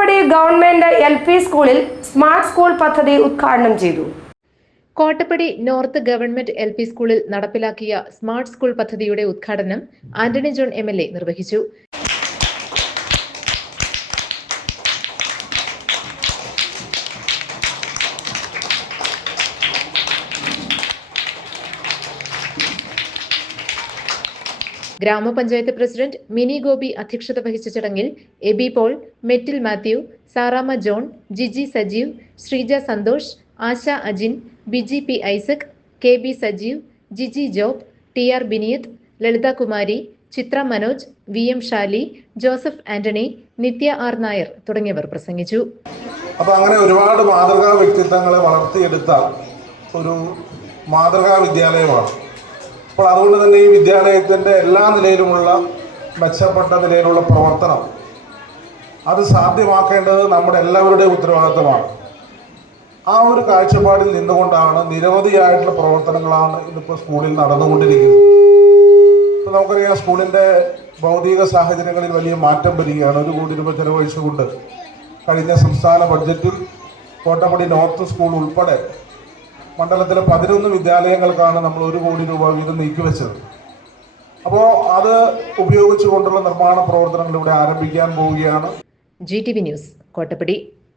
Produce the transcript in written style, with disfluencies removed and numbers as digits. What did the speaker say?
Kottappadi government LP സ്കൂളിൽ smart school പദ്ധതി ഉദ്ഘാടനം ചെയ്തു. കോട്ടപ്പടി നോർത്ത് ഗവൺമെന്റ് LP സ്കൂളിൽ നടപ്പിലാക്കിയ സ്മാർട്ട് സ്കൂൾ പദ്ധതിയുടെ ഉദ്ഘാടനം ആന്റണി ജോൺ MLA നിർവഹിച്ചു. ഗ്രാമപഞ്ചായത്ത് പ്രസിഡന്റ് മിനി ഗോപി അധ്യക്ഷത വഹിച്ച ചടങ്ങിൽ Abi Paul, Mettil Mathew, Sarama John, Jiji Sajeev, Sreeja Santhosh, Asha Ajin, Biji P Isaac, KB Sajeev, Jiji Job, TR Biniyath, Lalitha Kumari, Chithra Manoj, VM Shali, Joseph Antony, Nithya R Nair തുടങ്ങിയവർ പ്രസംഗിച്ചു. അപ്പോൾ അങ്ങനെ ഒരുപാട് മാതൃകാ വ്യക്തിത്വങ്ങളെ വളർത്തിയെടുത്ത ഒരു മാതൃകാ വിദ്യാലയമാണ്. അപ്പോൾ അതുകൊണ്ട് തന്നെ ഈ വിദ്യാലയത്തിൻ്റെ എല്ലാ നിലയിലുമുള്ള മെച്ചപ്പെട്ട നിലയിലുള്ള പ്രവർത്തനം അത് സാധ്യമാക്കേണ്ടത് നമ്മുടെ എല്ലാവരുടെയും ഉത്തരവാദിത്തമാണ്. ആ ഒരു കാഴ്ചപ്പാടിൽ നിന്നുകൊണ്ടാണ് നിരവധിയായിട്ടുള്ള പ്രവർത്തനങ്ങളാണ് ഇന്നിപ്പോൾ സ്കൂളിൽ നടന്നുകൊണ്ടിരിക്കുന്നത്. ഇപ്പോൾ നമുക്കറിയാം, സ്കൂളിൻ്റെ ഭൗതിക സാഹചര്യങ്ങളിൽ വലിയ മാറ്റം വരികയാണ്. 1 കോടി രൂപ ചെലവഴിച്ചുകൊണ്ട് കഴിഞ്ഞ സംസ്ഥാന ബഡ്ജറ്റിൽ കോട്ടപ്പടി നോർത്ത് സ്കൂൾ ഉൾപ്പെടെ മണ്ഡലത്തിലെ 11 വിദ്യാലയങ്ങൾക്കാണ് നമ്മൾ 1 കോടി രൂപ വീതം നീക്കിവെച്ചത്. അപ്പോൾ അത് ഉപയോഗിച്ചുകൊണ്ടുള്ള നിർമ്മാണ പ്രവർത്തനങ്ങൾ ഇവിടെ ആരംഭിക്കാൻ പോവുകയാണ്. GTV news, Kottappadi.